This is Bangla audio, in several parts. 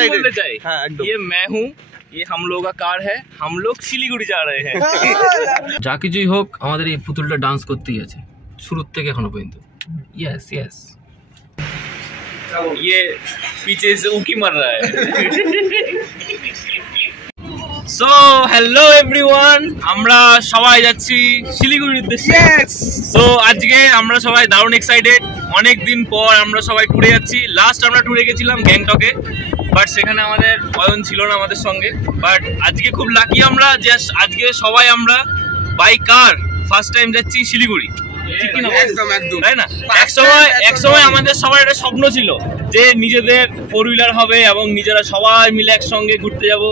एक्साइटेड बोलते चाहे हाँ एकदम ये मैं हूँ ये हम लोगों का कार है हम लोग শিলিগুড়ি जा रहे हैं যা কিছুই হোক আমাদের এই পুতুলটা ডান্স করতেই আছে শুরু থেকে এখনো পর্যন্ত यस यस ये पीछे से उकी मर रहा है सो हेलो एवरीवन আমরা সবাই যাচ্ছি শিলিগুড়ির উদ্দেশ্যে সো আজকে আমরা সবাই দারুণ এক্সাইটেড অনেক দিন পর আমরা সবাই ট্যুরে যাচ্ছি লাস্ট আমরা ট্যুরে গেছিলাম গ্যাংটকে বাট সেখানে আমাদের অয়ন ছিল না আমাদের সঙ্গে বাট আজকে খুব লাকি আমরা যে আজকে সবাই আমরা বাই কার ফার্স্ট টাইম যাচ্ছি শিলিগুড়ি ঠিক কি না একদম একদম তাই না একসময় আমাদের সবার একটা স্বপ্ন ছিল যে নিজেদের ফোর হুইলার হবে এবং নিজেরা সবাই মিলে একসঙ্গে ঘুরতে যাব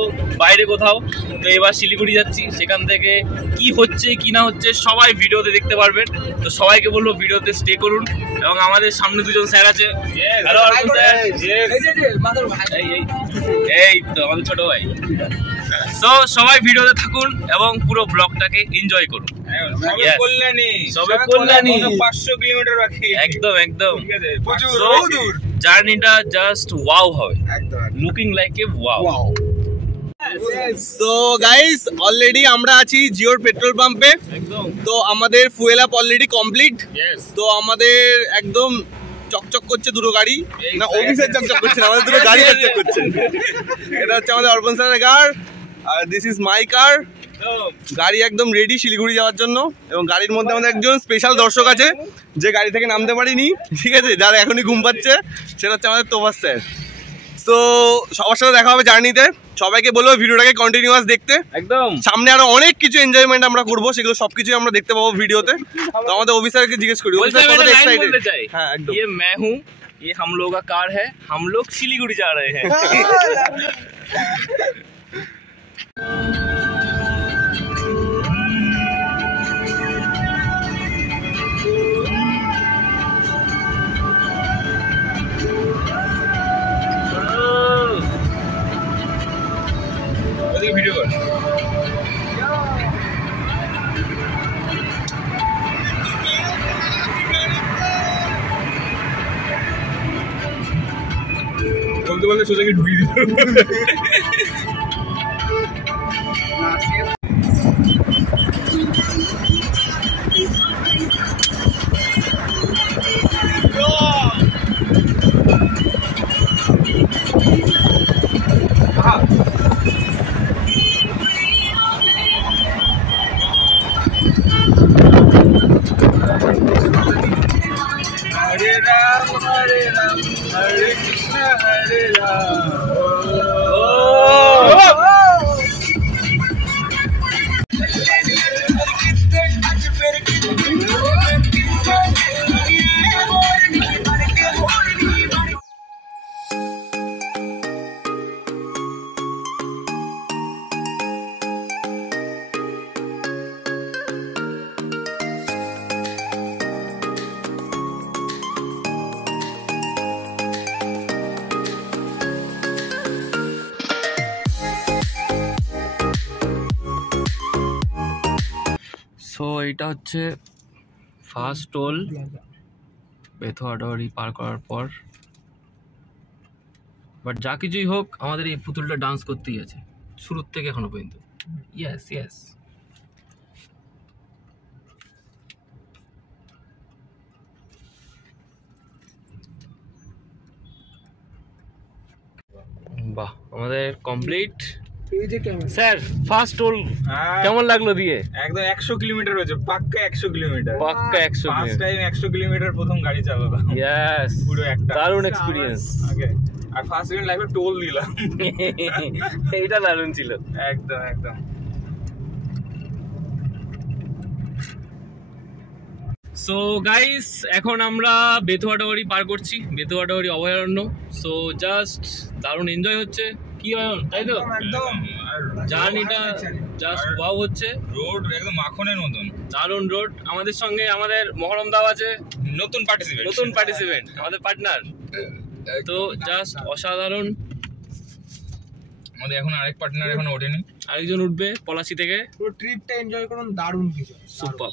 বাইরে কোথাও তো এবার শিলিগুড়ি যাচ্ছি সেখান থেকে কি হচ্ছে কি না হচ্ছে সবাই ভিডিওতে দেখতে পারবেন তো সবাইকে বলবো ভিডিওতে স্টে করুন এবং আমাদের সামনে দুজন স্যার আছে হ্যালো অর্পণ স্যার এই তো আমাদের ছোট ভাই সো সবাই ভিডিওতে থাকুন এবং পুরো ব্লগটাকে এনজয় করুন সবে কল্যাণী 500 কিলোমিটার বাকি একদম একদম জার্নিটা জাস্ট ওয়াও হবে একদম looking like a wow so guys already আমরা আছি জিওর পেট্রোল পাম্পে একদম তো আমাদের fuel up already complete yes তো আমাদের একদম চকচক করছে দুটো গাড়ি না অফিসের চকচক করছে না আমাদের দুটো গাড়ি চকচক করছে এটা হচ্ছে আমাদের অর্পণ স্যারের কার আর দিস ইজ মাই কার গাড়ি একদম রেডি শিলিগুড়ি যাওয়ার জন্য এবং গাড়ির মধ্যে আমাদের একজন স্পেশাল দর্শক আছে যে গাড়ি থেকে নামতে পারিনি ঠিক আছে যার এখনই ঘুম পাচ্ছে সেটা হচ্ছে আমাদের তোফাস স্যার তো সবার সাথে দেখা হবে জার্নিতে সবাইকে বলবো ভিডিওটাকে কন্টিনিউয়াস দেখতে একদম সামনে আরো অনেক কিছু এনজয়মেন্ট আমরা করবো সেগুলো সবকিছু আমরা দেখতে পাবো ভিডিওতে তো আমাদের অফিসারকে জিজ্ঞেস করি হ্যাঁ একদম ये मैं हूँ ये हम लोगों का कार है हम लोग শিলিগুড়ি जा रहे हैं ভিডিও কর বলতে বলতে সোজাকে ঢুকিয়ে দিল हरे राम हरे कृष्ण हरे राम সো এটা হচ্ছে ফার্স্ট টোল বেথুয়াডাওয়ারি পার করার পর বাট যা কিছুই হোক আমাদের এই পুতুলটা ডান্স করতেই আছে শুরু থেকে এখনো পর্যন্ত ইয়েস ইয়েস বাহ আমাদের কমপ্লিট স্যার ফার্স্ট টোল কেমন লাগলো দিয়ে একদম 100 কিলোমিটার হয়েছে পাক্কা 100 কিলোমিটার পাক্কা 100 ফার্স্ট টাইম 100 কিলোমিটার প্রথম গাড়ি চালালাম ইয়েস পুরো একটা দারুণ এক্সপেরিয়েন্স ওকে আর ফার্স্ট টাইম লাইফে টোল দিলাম এইটা দারুণ ছিল একদম একদম সো গাইস এখন আমরা বেথুয়াডাওয়ারি পার করছি বেথুয়াডাওয়ারি অভয়ারণ্য সো জাস্ট দারুণ এনজয় হচ্ছে কি অয়ন তাই তো একদম জার্নিটা জাস্ট ওয়াও হচ্ছে রোড একদম মাখনের মতন দারুণ রোড আমাদের সঙ্গে আমাদের মহরম দাও আছে নতুন পার্টিসিপেন্ট আমাদের পার্টনার তো জাস্ট অসাধারণ আমাদের এখন আরেক পার্টনার এখনো ওঠেনি আরেকজন উঠবে পলাশি থেকে পুরো ট্রিপটা এনজয় করুন দারুণ কিছু সুপার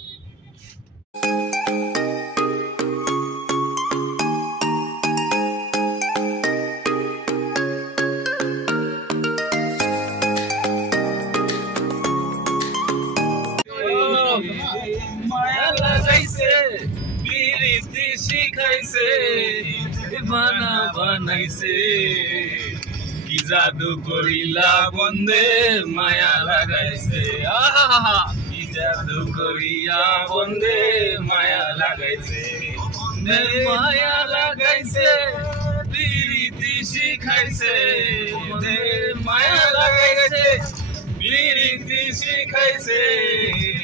শিখাইছে দিবানা বানাইছে কি জাদু করিলা বন্দে মায়া লাগাইছে আহা কি জাদু করিয়া বন্দে মায়া লাগাইছে মায়া লাগাইছে প্রীতি শিখাইছে মায়া লাগাইছে প্রীতি শিখাইছে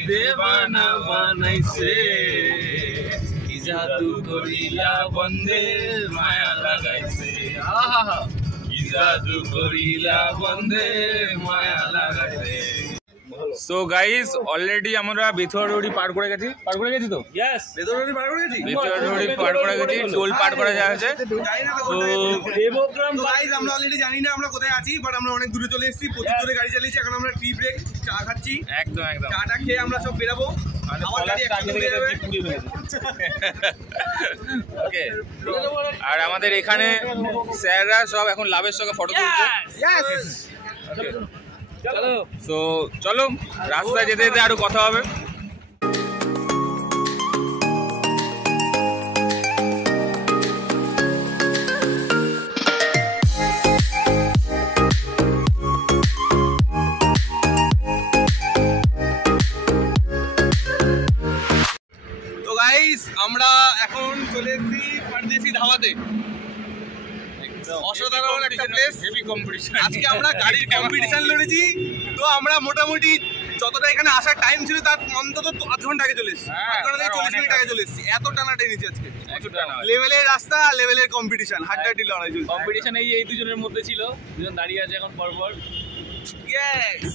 দেবানা বানাইছে কি জাদু করিলা বন্দে মায়া লাগাইছে আহা কি জাদু করিলা বন্দে মায়া লাগাইছে। সো গাইস অলরেডি আমরা বেথুয়ারোডি পার করে গেছি তো ইয়েস বেদরবাড়ি পার করে গেছি বেথুয়ারোডি পার করে গেছি টোল পার করা যাচ্ছে জানি না তো দেবগ্রাম তো গাইস আমরা অলরেডি জানি না আমরা কোথায় আছি বাট আমরা অনেক দূরে চলে এসেছি প্রচুর দূরে গাড়ি চালিয়েছি এখন আমরা টি ব্রেক চা খাচ্ছি একদম একদম চাটা খেয়ে আমরা সব বেরাবো আমার গাড়ি একটু দূরে যাবে ওকে আর আমাদের এখানে স্যাররা সব এখন লাভের সঙ্গে ফটো তুলছে চলো সো চলো রাস্তায় যেতে যেতে আরো কথা হবে। তো গাইস আমরা এখন চলে এসেছি পারদেশি ধাবাতে অসাধারণ একটা প্লেস হেভি কম্পিটিশন আজকে আমরা গাড়ির কম্পিটিশন লড়েছি তো আমরা মোটামুটি যতটা এখানে আসার টাইম ছিল তার অন্তত 8 ঘন্টা আগে চলে এসেছি 8 ঘন্টা থেকে 40 মিনিট আগে চলে এসেছি এত টানাটাই নিচে আজকে লেভেলের রাস্তা লেভেলের কম্পিটিশন হাড্ডাহাড্ডি লড়াই চলছে কম্পিটিশন এই দুজনের মধ্যে ছিল দুজন দাঁড়িয়ে আছে এখন পরপর ইয়েস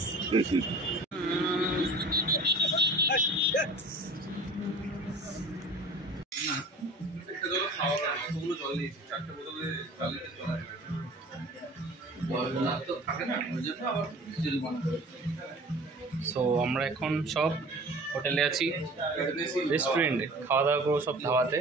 একটা জল খাওয়া না অতগুলো জল নিয়েছি 4টে বোতলে জল নিতে চলে সো আমরা এখন সব হোটেলে আছি রেস্টুরেন্টে খাওয়া দাওয়া করবো সব ধাবাতে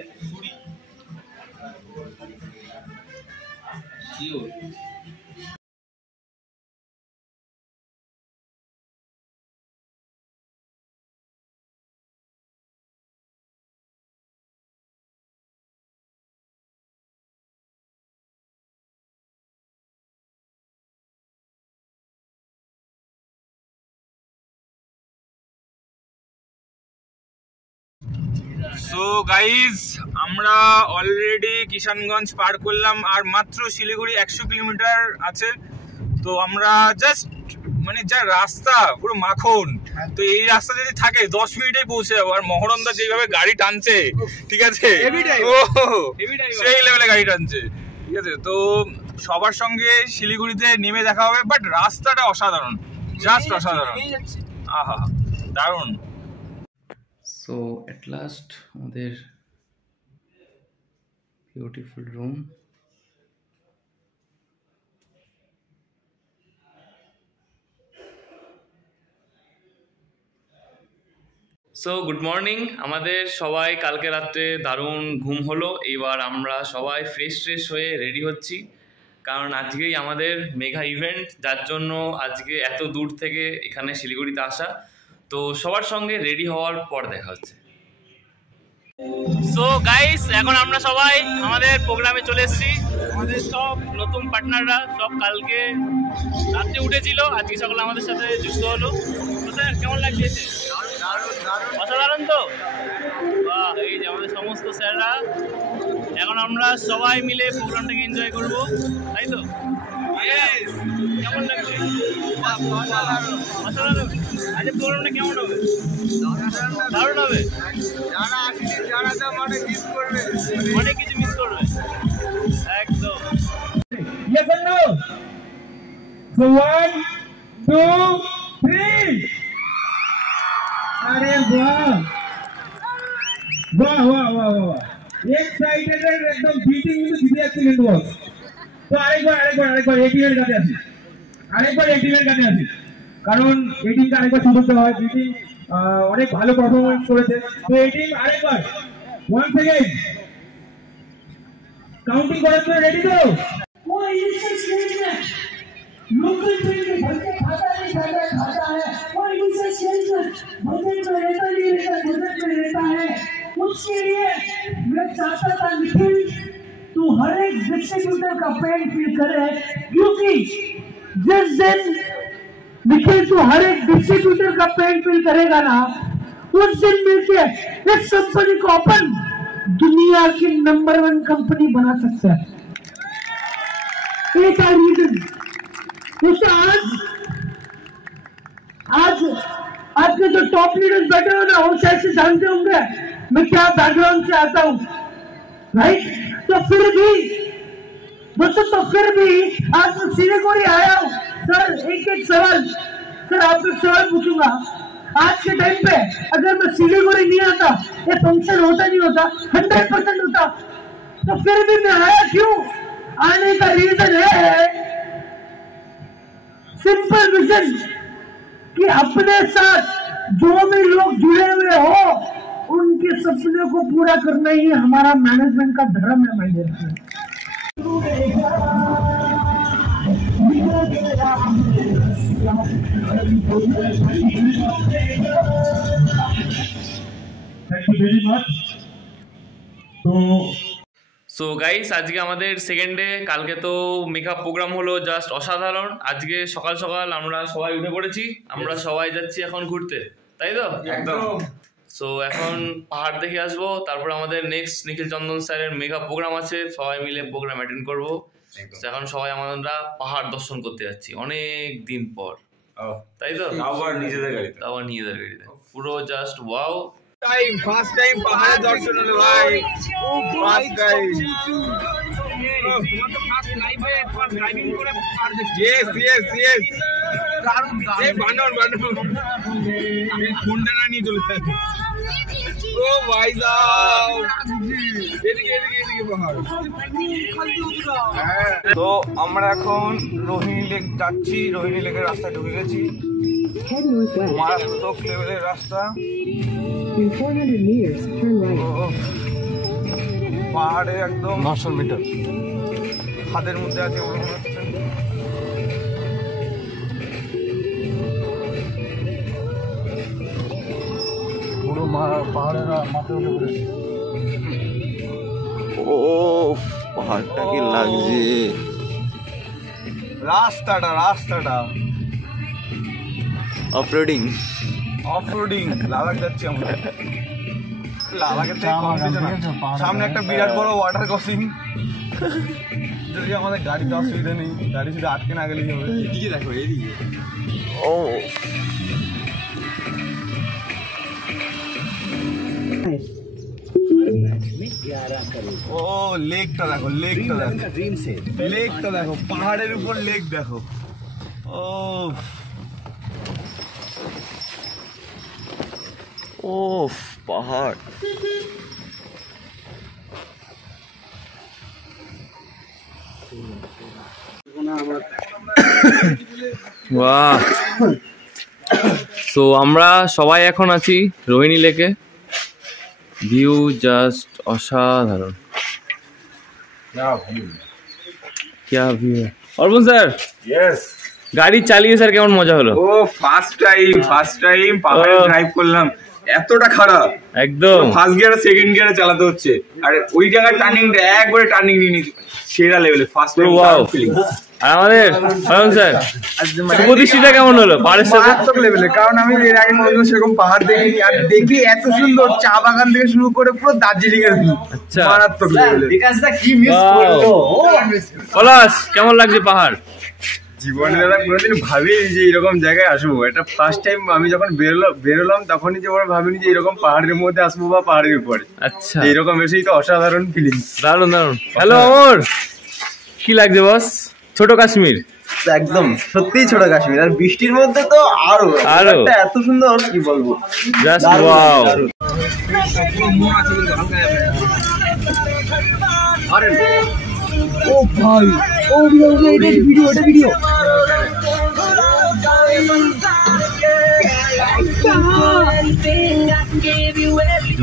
সো গাইজ আমরা অলরেডি কিষানগঞ্জ পার করলাম আর মাত্র শিলিগুড়ি 100 কিলোমিটার আছে তো আমরা জাস্ট মানে যা রাস্তা পুরো মাখন তো এই রাস্তা যদি থাকে 10 মিনিটে পৌঁছে যাবো আর মহরমদা যেভাবে গাড়ি টানছে ঠিক আছে সেই লেভেলে গাড়ি টানছে ঠিক আছে তো সবার সঙ্গে শিলিগুড়িতে নেমে দেখা হবে বাট রাস্তাটা অসাধারণ জাস্ট অসাধারণ আহা দারুণ। সো এট লাস্ট আমাদের beautiful room so good morning আমাদের সবাই কালকে রাত্রে দারুণ ঘুম হলো এবার আমরা সবাই ফ্রেশ হয়ে রেডি হচ্ছি কারণ আজকেই আমাদের মেগা ইভেন্ট যার জন্য আজকে এত দূর থেকে এখানে শিলিগুড়িতে আসা তো সবার সঙ্গে রেডি হওয়ার পর দেখা হচ্ছে। সো গাইস এখন আমরা সবাই আমাদের প্রোগ্রামে চলে এসেছি আমাদের সব নতুন পার্টনাররা সব কালকে রাত্রে উঠেছিল আজকে সকালে আমাদের সাথে যুক্ত হলো তো স্যার কেমন লাগছে অসাধারণ তো বাহ এই যে আমাদের সমস্ত স্যাররা এখন আমরা সবাই মিলে প্রোগ্রামটাকে এনজয় করবো তাই তো কেমন লাগছে অসাধারণ আজকে প্রোগ্রামটা কেমন হবে দারুণ হবে যারা আসেনি যারা তো মানে মিস করবে অনেক কিছু মিস করবে একদম Yes or no? So 1, 2, 3. अरे वाह वाह वाह वाह वाह एक्साइटेड एकदम बीटिंग কিন্তু জিতে যাচ্ছে কিন্তু বস তো আরেকবার এই টিমের কাছে আসি কারণ এই টিমটা আরেকবার সুযোগ দেওয়া হয় বিটিং অনেক ভালো পারফরম্যান্স করেছে তো এই টিম আরেকবার ওয়ান্স अगेन काउंटिंग করার জন্য রেডি তো वो इनिशियल स्टेज में लोकल ट्रेन में भर के खाता है वो इनिशियल स्टेज में बजट में रहता है उसके लिए मैं चाहता था निखिल तू हर एक डिस्ट्रीब्यूटर का पेन फील करे, क्योंकि जिस दिन निखिल तू हर एक डिस्ट्रीब्यूटर का पेन फील करेगा ना, उस दिन मिलके इस कंपनी को अपन दुनिया की नंबर 1 कंपनी बना सकते हैं। एक रीजन आज के जो टॉप लीडर्स बैठे हो ना, वो शायद से जानते होंगे मैं क्या बैकग्राउंड से आता हूँ, राइट? तो फिर भी दोस्तों, आज मैं सिलीगुड़ी आया हूँ। सर एक सवाल, सर आपको एक सवाल पूछूंगा। आज के टाइम पे अगर मैं सिलीगुड़ी नहीं आता, ये फंक्शन होता नहीं होता, 100% होता। तो फिर भी मैं आया क्यों? आने का रीजन है सिंपल विजन कि अपने साथ जो भी लोग जुड़े हुए हो उनके सपने को पूरा करना ही हमारा मैनेजमेंट का धर्म है। मैं थैंक यू वेरी मच। तो সো গাইস, আজকে আমাদের সেকেন্ড ডে। কালকে তো মেকআপ প্রোগ্রাম হলো, জাস্ট অসাধারণ। আজকে সকাল সকাল আমরা সবাই উঠে পড়েছি, আমরা সবাই যাচ্ছি এখন ঘুরতে, তাই তো? একদম। সো এখন পাহাড় দেখে আসবো, তারপর আমাদের নেক্সট নিখিল চন্দন স্যারের মেকআপ প্রোগ্রাম আছে, সবাই মিলে প্রোগ্রাম অ্যাটেন্ড করবো। এখন সবাই আমরা পাহাড় দর্শন করতে যাচ্ছি অনেক দিন পর, তাই তো? আবার নিজেদের গাড়িতে, পুরো জাস্ট ওয়াও। ফার্স্ট টাইম পাহাড়ে দর্শন হলো ভাই, ফার্স্ট টাইম। তোমার তো ফার্স্ট লাইভে একবার ড্রাইভিং করে পাহাড় দেখছি। ইয়েস দারুণ এই বানর আমি ফোনটা না নিয়ে চলে যাচ্ছি। ও ভাই সাহেব, এদিকে পাহাড়। তো আমরা এখন রোহিণী লেক যাচ্ছি, রোহিণী লেকের রাস্তায় ঢুকে গেছি। মারাত্মক লেভেলের রাস্তা। পাহাড়ে একদম 900 মিটার খাদের মধ্যে আছে মনে হচ্ছে। পুরো পাহাড়ের মাথায় উঠে পড়েছে। ও পাহাড়টা কি লাগছে, রাস্তাটা অফরোডিং লাদাখ যাচ্ছি আমরা। লাদাখের থেকে সামনে একটা বিরাট বড় ওয়াটার ক্রসিং। যদি আমাদের গাড়িতে অসুবিধা নেই, গাড়ি শুধু আটকে না গেলেই হবে। এদিকে দেখো, এদিকে ও লেকটা দেখো, লেকটা দেখো, পাহাড়ের উপর লেক দেখো। ও পাহাড়। বাহ। সো আমরা সবাই এখন আছি রোহিণী লেকে, ভিউ জাস্ট অসাধারণ। क्या व्यू है অর্পণ স্যার? ইয়েস। গাড়ি চালিয়ে স্যার কেমন মজা হলো? ও ফার্স্ট টাইম পাহাড়ে ড্রাইভ করলাম, এতটা খারাপ একদম। ফার্স্ট গিয়ার সেকেন্ড গিয়ারে চালাতে হচ্ছে, আর ওই জায়গায় টার্নিংটা একবারে টার্নিং নিয়ে নিয়েছে সেরা লেভেলে ফার্স্ট টাইম ফিলিং। আর আমাদের অয়ন স্যার শুভদৃষ্টিটা কেমন হলো পাহাড়ের সাথে? মারাত্মক লেভেলে, কারণ আমি এর আগে কোনোদিন সেরকম পাহাড় দেখিনি, আর দেখি এত সুন্দর চা বাগান থেকে শুরু করে পুরো দার্জিলিং এর ভিউ। আচ্ছা, মারাত্মক লেভেলে। বিকাশদা কি মিস করলো? পলাশ কেমন লাগছে পাহাড়? জীবনে দাদা কোনোদিন ভাবিনি যে এরকম জায়গায় আসবো। এটা ফার্স্ট টাইম আমি যখন বেরোলাম তখনই যে ওরা ভাবিনি যে এরকম পাহাড়ের মধ্যে আসবো বা পাহাড়ের উপরে। আচ্ছা, এইরকম এসেই তো অসাধারণ ফিলিংস। দারুণ। হ্যালো অমর, কি লাগছে বস? ছোট কাশ্মীর একদম সত্যি ছোট কাশ্মীর, আর বৃষ্টির মধ্যে তো আরো এত সুন্দর, কি বলবো, জাস্ট ওয়াও। ও ভাই, ও ভিডিও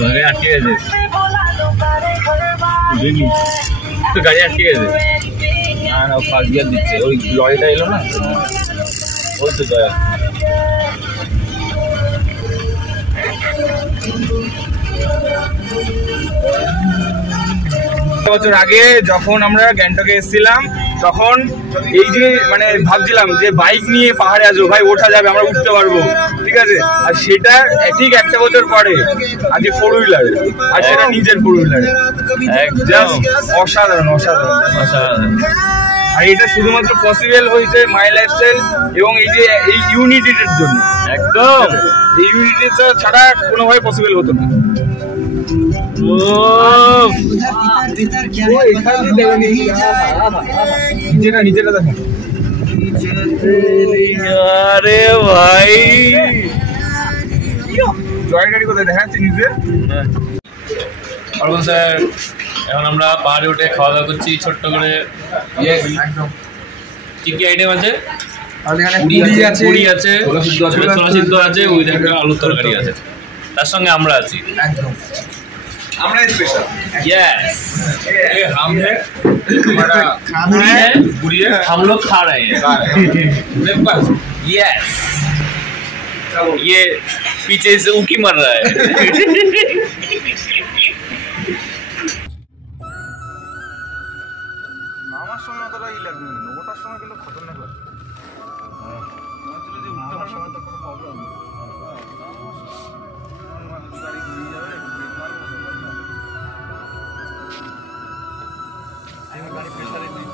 গাড়ি আটকে গেছে, গাড়ি আটকে গেছে। না ফার্স্ট গিয়ার দিচ্ছে, ওই লরিটা এলো না, ওই তো দয়া। বছর আগে যখন আমরা গ্যাংটকে এসেছিলাম তখন এই যে মানে ভাবছিলাম যে বাইক নিয়ে পাহাড়ে আসবো, ভাই ওঠা যাবে, আমরা উঠতে পারবো, ঠিক আছে। আর সেটা ঠিক একটা বছর পরে আজকে 4 হুইলার, আর সেটা নিজের 4 হুইলার। অসাধারণ অসাধারণ অসাধারণ। আর এটা শুধুমাত্র পসিবল হয়েছে মাই লাইফস্টাইল এবং এই যে এই ইউনিটির জন্য। একদম এই ইউনিটি ছাড়া কোনোভাবে পসিবল হতো না। নিজেরা দেখেন। আরে ভাই জয়ের গাড়ি কোথায় দেখা যাচ্ছে নিজে। অর্পণ স্যার, এখন আমরা পাহাড়ে উঠে খাওয়া দাওয়া করছি ছোট্ট করে। কি কি আইটেম আছে? পুরি আছে, ছোলা সিদ্ধ আছে, ওই একটা আলুর তরকারি আছে, তার সঙ্গে আমরা আছি। একদম আমরা স্পেশাল। यस ये हम है, हमारा पूरी है, पूरी है, हम लोग खा रहे हैं ब्रेकफास्ट। यस ये पीछे से उकी मर रहा है। আমার সময় অতটা ই লাগবে না, ওটার সময় কিন্তু খতরনাক লাগবে। আমার সময় তো কোনো প্রবলেম নেই, গাড়ি ঘুরিয়ে যাবে, ব্রেক মারবো। গাড়ি প্রেসারে নেই।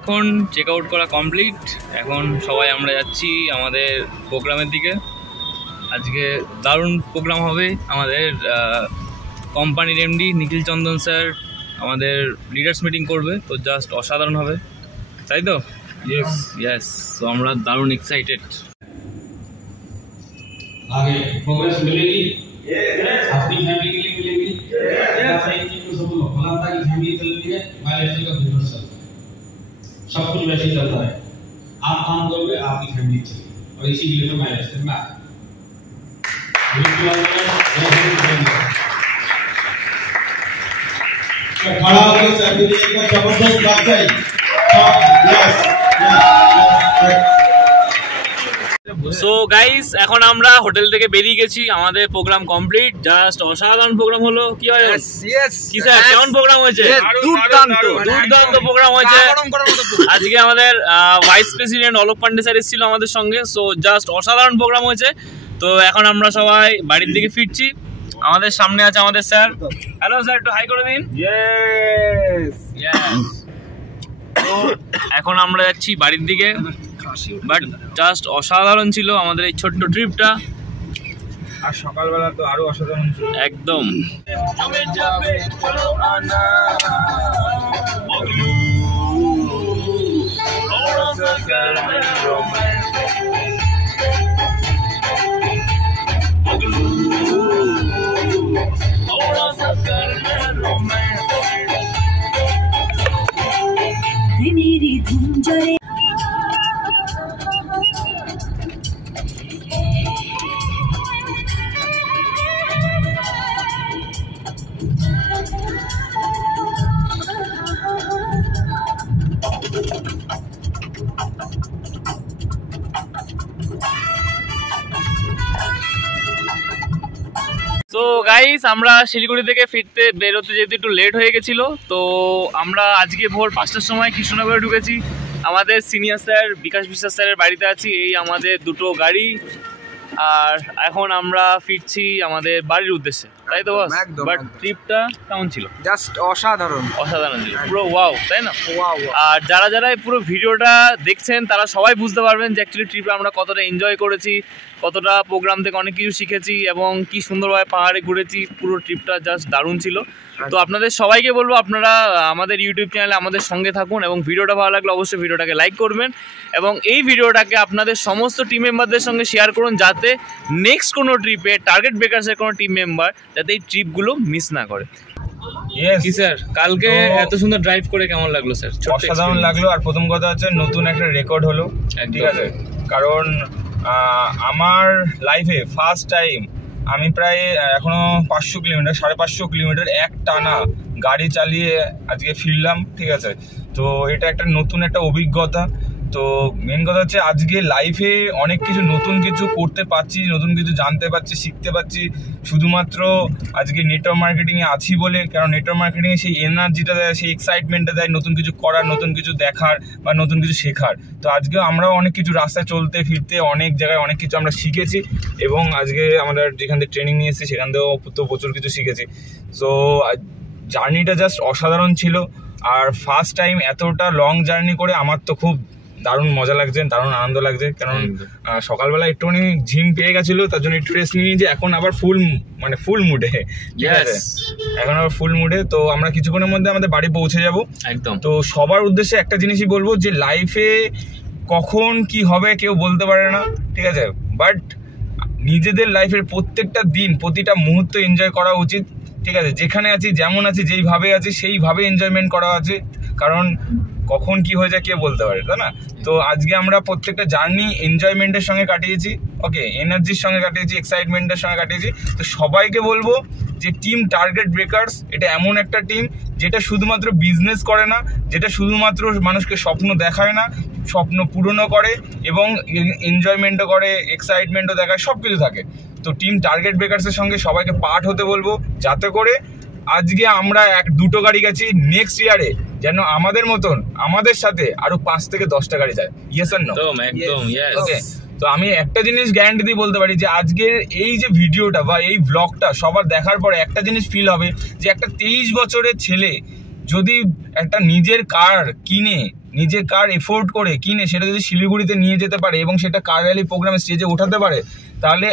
এখন চেক আউট করা কমপ্লিট। এখন সবাই আমরা যাচ্ছি আমাদের প্রোগ্রামের দিকে। আজকে দারুণ প্রোগ্রাম হবে। আমাদের কোম্পানির এমডি নিখিল চন্দন স্যার আমাদের লিডার্স মিটিং করবে, তো জাস্ট অসাধারণ হবে, তাই তো? ইয়েস ইয়েস, তো আমরা দারুণ এক্সাইটেড। आगे प्रोग्रेस मिलेगी, अपनी फैमिली के लिए मिलेगी। सही चीज को सब लोग फलाता की फैमिली चल रही है, माइलेज का बिजनेस चल रहा है, सब कुछ वैसे ही चलता है। आप काम करोगे आपकी फैमिली चलेगी, और इसी के लिए तो माइलेज करना है। खड़ा होकर सभी ने एक जबरदस्त बात कही। यस সো গাইস, এখন আমরা হোটেল থেকে বেরিয়ে গেছি, আমাদের প্রোগ্রাম কমপ্লিট। জাস্ট অসাধারণ প্রোগ্রাম হলো। কি হয় কি স্যার, কেমন প্রোগ্রাম হয়েছে? দুর্দান্ত দুর্দান্ত প্রোগ্রাম হয়েছে। আজকে আমাদের vice president Alok Pandey sir এসেছিল আমাদের সঙ্গে। সো জাস্ট অসাধারণ প্রোগ্রাম হয়েছে। তো এখন আমরা সবাই বাড়ির দিকে ফিরছি। আমাদের সামনে আছে আমাদের স্যার। হ্যালো স্যার, একটু হাই করে দিন। তো এখন আমরা যাচ্ছি বাড়ির দিকে। বাট জাস্ট অসাধারণ ছিল আমাদের এই ছোট্ট ট্রিপটা। আর সকালবেলা তো আরো অসাধারণ ছিল একদম। তো গাইস আমরা শিলিগুড়ি থেকে ফিরতে বেরোতে যেতে একটু লেট হয়ে গেছিল, তো আমরা আজকে ভোর 5টার সময় কৃষ্ণনগরে ঢুকেছি। আমাদের সিনিয়র স্যার বিকাশ বিশ্বাস স্যারের বাড়িতে আছি, এই আমাদের দুটো গাড়ি, আর এখন আমরা ফিরছি আমাদের বাড়ির উদ্দেশ্যে, তাই তো বস? বাট ট্রিপটা কেমন ছিল? জাস্ট অসাধারণ ছিল পুরো ওয়াও, তাই না? আর যারা যারা পুরো ভিডিওটা দেখছেন তারা সবাই বুঝতে পারবেন যে অ্যাকচুয়ালি ট্রিপে আমরা কতটা এনজয় করেছি, কতটা প্রোগ্রাম থেকে অনেক কিছু শিখেছি এবং কি সুন্দরভাবে পাহাড়ে ঘুরেছি। পুরো ট্রিপটা জাস্ট দারুণ ছিল। তো আপনাদের সবাইকে বলবো আপনারা আমাদের ইউটিউব চ্যানেলে আমাদের সঙ্গে থাকুন এবং ভিডিওটা ভালো লাগলে অবশ্যই ভিডিওটাকে লাইক করবেন এবং এই ভিডিওটাকে আপনাদের সমস্ত টিম মেম্বারদের সঙ্গে শেয়ার করুন, যাতে নেক্সট কোনো ট্রিপে টার্গেট ব্রেকার্সের কোনো টিম মেম্বার যাতে এই ট্রিপগুলো মিস না করে। কি স্যার কালকে এত সুন্দর ড্রাইভ করে কেমন লাগলো স্যার? অসাধারণ লাগলো। আর প্রথম কথা হচ্ছে নতুন একটা রেকর্ড হলো, ঠিক আছে? কারণ আমার লাইফে ফার্স্ট টাইম আমি প্রায় এখনো 500 কিলোমিটার 550 কিলোমিটার এক টানা গাড়ি চালিয়ে আজকে ফিরলাম, ঠিক আছে? তো এটা একটা নতুন একটা অভিজ্ঞতা। তো মেন কথা হচ্ছে আজকে লাইফে অনেক কিছু নতুন কিছু করতে পারছি, নতুন কিছু জানতে পারছি, শিখতে পারছি, শুধুমাত্র আজকে নেটওয়ার্ক মার্কেটিংয়ে আছি বলে। কারণ নেটওয়ার্ক মার্কেটিংয়ে সেই এনার্জিটা দেয়, সেই এক্সাইটমেন্টটা দেয় নতুন কিছু করার, নতুন কিছু দেখার বা নতুন কিছু শেখার। তো আজকেও আমরাও অনেক কিছু রাস্তায় চলতে ফিরতে অনেক জায়গায় অনেক কিছু আমরা শিখেছি এবং আজকে আমরা যেখান থেকে ট্রেনিং নিয়ে এসেছি সেখান থেকেও তো প্রচুর কিছু শিখেছি। সো জার্নিটা জাস্ট অসাধারণ ছিল। আর ফার্স্ট টাইম এতটা লং জার্নি করে আমার তো খুব দারুণ মজা লাগছে, দারুণ আনন্দ লাগছে। কারণ সকালবেলা একটুখানি ঝিম পেয়ে গেছিলো, তার জন্য একটু রেস্ট নিয়ে যে এখন আবার ফুল মুডে, ঠিক আছে? এখন আবার ফুল মুডে। তো আমরা কিছুক্ষণের মধ্যে আমাদের বাড়ি পৌঁছে যাব একদম। তো সবার উদ্দেশ্যে একটা জিনিসই বলবো যে লাইফে কখন কি হবে কেউ বলতে পারে না, ঠিক আছে? বাট নিজেদের লাইফের প্রত্যেকটা দিন প্রতিটা মুহূর্ত এনজয় করা উচিত, ঠিক আছে? যেখানে আছি যেমন আছি যেইভাবে আছি সেইভাবে এনজয়মেন্ট করা আছে। কারণ কখন কি হয়ে যায় কে বলতে পারে, তাই না? তো আজকে আমরা প্রত্যেকটা জার্নি এনজয়মেন্টের সঙ্গে কাটিয়েছি, ওকে, এনার্জির সঙ্গে কাটিয়েছি, এক্সাইটমেন্টের সঙ্গে কাটিয়েছি। তো সবাইকে বলবো যে টিম টার্গেট ব্রেকার্স এটা এমন একটা টিম যেটা শুধুমাত্র বিজনেস করে না, যেটা শুধুমাত্র মানুষকে স্বপ্ন দেখায় না, স্বপ্ন পূরণও করে এবং এনজয়মেন্টও করে, এক্সাইটমেন্টও দেখায়, সব কিছু থাকে। তো টিম টার্গেট ব্রেকার্সের সঙ্গে সবাইকে পার্ট হতে বলবো, যাতে করে আজকে আমরা দুটো গাড়ি গেছি, নেক্সট ইয়ারে যেন আমাদের মতন আমাদের সাথে আরো 5 থেকে 10টা গাড়ি যায়। ইয়েস আর নো? একদম ইয়েস। ওকে, তো আমি একটা জিনিস গ্যারান্টি দিয়ে বলতে পারি যে আজকের এই যে ভিডিওটা বা এই ব্লগটা সবার দেখার পরে একটা জিনিস ফিল হবে যে একটা 23 বছরের ছেলে যদি একটা নিজের কার কিনে, নিজের কার এফোর্ড করে কিনে সেটা যদি শিলিগুড়িতে নিয়ে যেতে পারে এবং সেটা কার র্যালি প্রোগ্রামে স্টেজে ওঠাতে পারে, তাহলে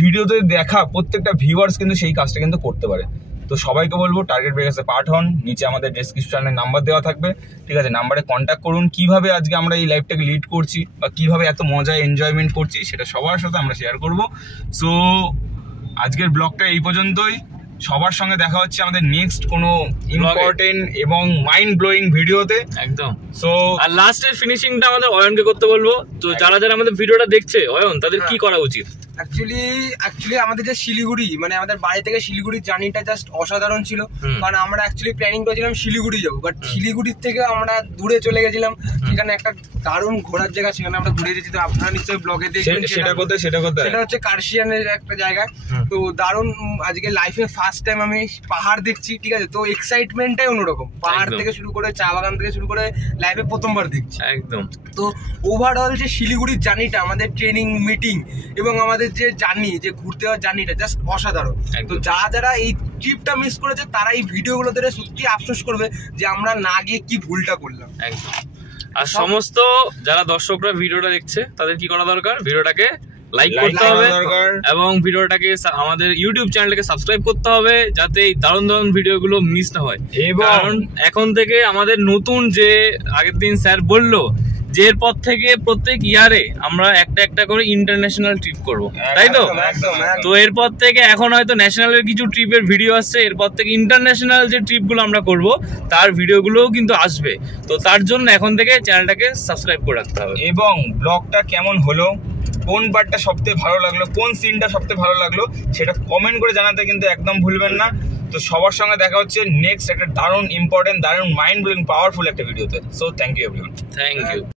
ভিডিওতে দেখা প্রত্যেকটা ভিউয়ার্স কিন্তু সেই কাজটা কিন্তু করতে পারে। তো সবাইকে বলবো টার্গেট ব্রেকার্সে পার্ট হন। নিচে আমাদের ডেসক্রিপশনে নাম্বার দেওয়া থাকবে, ঠিক আছে? নাম্বারে কন্ট্যাক্ট করুন। কিভাবে আজকে আমরা এই লাইফটাকে লিড করছি বা কিভাবে এত মজা এনজয়মেন্ট করছি সেটা সবার সাথে আমরা শেয়ার করব। সো আজকের ব্লগটা এই পর্যন্তই। সবার সঙ্গে দেখা হচ্ছে আমাদের নেক্সট কোনো ইম্পর্টেন্ট এবং মাইন্ড ব্লোয়িং ভিডিওতে একদম। সো আর লাস্টের ফিনিশিংটা আমাদের অয়নকে করতে বলবো। তো যারা যারা আমাদের ভিডিওটা দেখছে, অয়ন তাদের কি করা উচিত? অ্যাকচুয়ালি আমাদের যে শিলিগুড়ি মানে আমাদের বাড়ি থেকে শিলিগুড়ির জার্নিটা জাস্ট অসাধারণ ছিল। কারণ আমরা অ্যাকচুয়ালি প্ল্যানিং করেছিলাম শিলিগুড়ি যাবো, বাট শিলিগুড়ির থেকে আমরা দূরে চলে গেছিলাম। সেখানে একটা দারুণ ঘোরার জায়গা, সেখানে আমরা ঘুরে যেতে, তো আপনারা নিশ্চয়ই ব্লগে দেখবেন। সেটা হচ্ছে কার্শিয়ানের একটা জায়গা। তো দারুণ আজকে লাইফে ফার্স্ট টাইম আমি পাহাড় দেখছি, ঠিক আছে? তো এক্সাইটমেন্টটাই অন্যরকম। পাহাড় থেকে শুরু করে চা বাগান থেকে শুরু করে লাইফে প্রথমবার দেখছি একদম। তো ওভারঅল যে শিলিগুড়ির জার্নিটা, আমাদের ট্রেনিং মিটিং এবং আমাদের যে জার্নি, যে ঘুরতে যাওয়ার জার্নিটা জাস্ট অসাধারণ। তো যারা যারা এই ট্রিপটা মিস করেছে তারা এই ভিডিওগুলো ধরে সত্যি আফসোস করবে যে আমরা না গিয়ে কি ভুলটা করলাম একদম। আর সমস্ত যারা দর্শকরা ভিডিওটা দেখছে তাদের কি করা দরকার? ভিডিওটাকে লাইক করতে হবে এবং ভিডিওটাকে আমাদের ইউটিউব চ্যানেলটাকে সাবস্ক্রাইব করতে হবে, যাতে এই দারুণ দারুণ ভিডিওগুলো মিস না হয়। কারণ এখন থেকে আমাদের নতুন যে আগের দিন স্যার বললো যে এরপর থেকে প্রত্যেক ইয়ারে আমরা একটা একটা করে ইন্টারন্যাশনাল ট্রিপ করব, তাই তো? তো এরপর থেকে এখন হয়তো ন্যাশনালের কিছু ট্রিপের ভিডিও আসছে, এরপর থেকে ইন্টারন্যাশনাল যে ট্রিপগুলো আমরা করব তার ভিডিওগুলোও কিন্তু আসবে। তো তার জন্য এখন থেকে চ্যানেলটাকে সাবস্ক্রাইব করে রাখতে হবে। এবং ব্লগটা কেমন হলো, কোন পার্টটা সবথেকে ভালো লাগলো, কোন সিনটা সবথেকে ভালো লাগলো সেটা কমেন্ট করে জানাতে কিন্তু একদম ভুলবেন না। তো সবার সঙ্গে দেখা হচ্ছে নেক্সট একটা দারুণ ইম্পর্টেন্ট, দারুণ মাইন্ড ব্লোয়িং, পাওয়ারফুল একটা ভিডিওতে। So thank you everyone. Thank you.